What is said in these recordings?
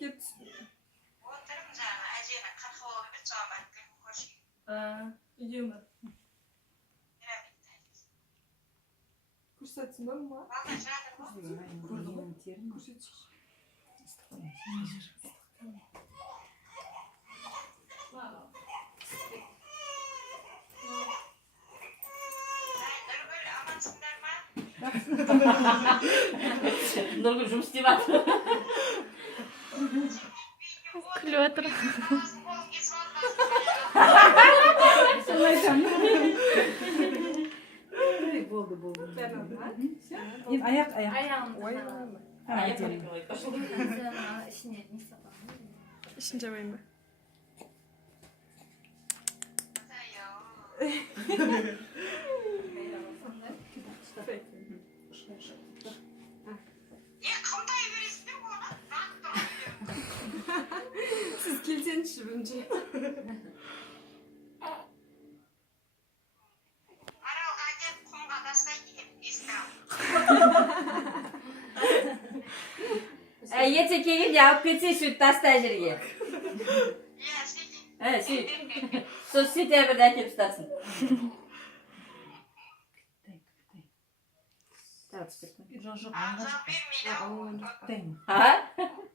ket. Отырмын жаңа әжені қырқып бір соған көрші. Үйде ме? Көрсетсін бе ма? Бала жатыр ма? Көрді ғой. Көрсетші. Нұргүл жұмыс істеп жатыр. Күліп отыр. Болды. Аяқ. İşin cevabı. Siz kilitlenişi bence. Ете келген жауып кетсе сөйт таста жерге. Сөйт. Сол сөйт бірді әкеліп ұстасын.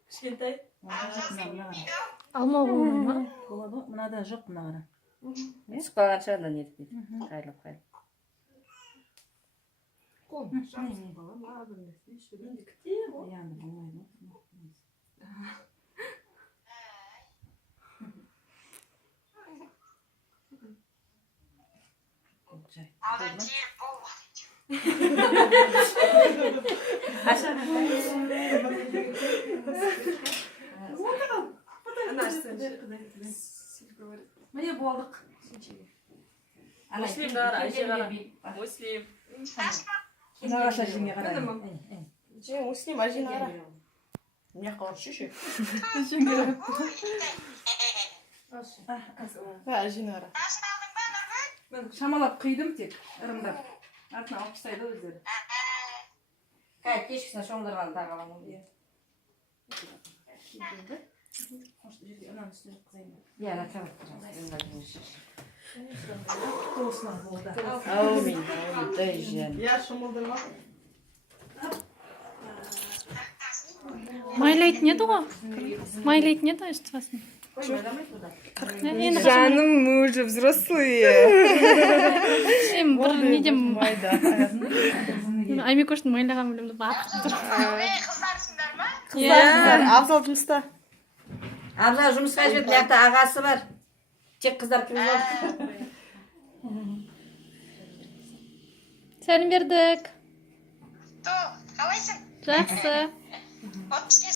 Кішкентай. Алма болмай ма? Болады, мынада жоқ мынағара. Түсіп қалған шығар да нетпейді. Қайырлап. Қолын шамсын бала, ма білмесін. Енді күтейін ғой. Yandı болмайды. Алдан тиіп бол. Міне болдық. Муслим дара, әже қара. Муслим. Нағашы әжеңе қарай. Муслим әжені қара. Не қоршы ше? Әжені қара. Шамалап қидым тек, ырымдап. Артына алып тастайды өздері. Қай, кешкісіне шомдырған тағаламын. Ананы үстіне қызайын. Яна чабып Тоғысынан болды. Аумин, дай жен. Я шомылдырма. Майлайтын еді ғой. Майлайтын еді үстівасын. Жаным, мы уже взрослые. Сен бір неден Аймекоштың майлаған білімді бақып тұр. Қыздарсыңдар ма? Қыздар, Абзал жұмыста. Абзал жұмысқа жібеді, мияқта ағасы бар. Тек қыздар келіп алды. Сәлем бердік. То, қалайсың? Жақсы. 30